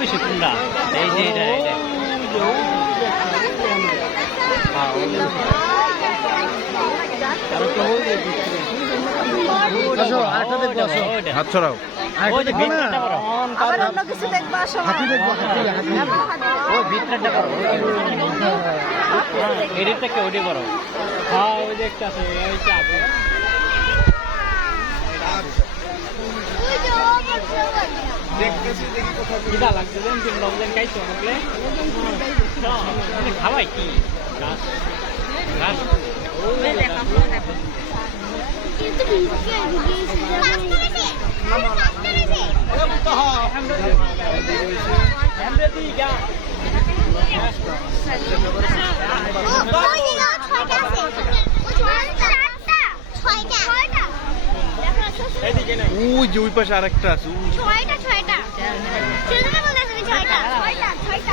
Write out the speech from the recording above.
বেশি কোনটা এই যে এটা এটা আসো আরেকটা দেখবো আসো হাত ছড়াও ওই যে ভিতরটা বড় আবার অন্য কিছু দেখবো আসো হাতি দেখবো হাতি ওই ভিতরটা বড় এডিটটা কে ওডি বড় হ্যাঁ ওই যে একটা আছে এইটা আছে কিটা লাগছে দেন তিন লবণ খাইছো বলে খাওয়াই কি ঘাস ঘাস কিন্তু ভিজকে ভিজে ওই যে ওই পাশে আরেকটা আছে ছয়টা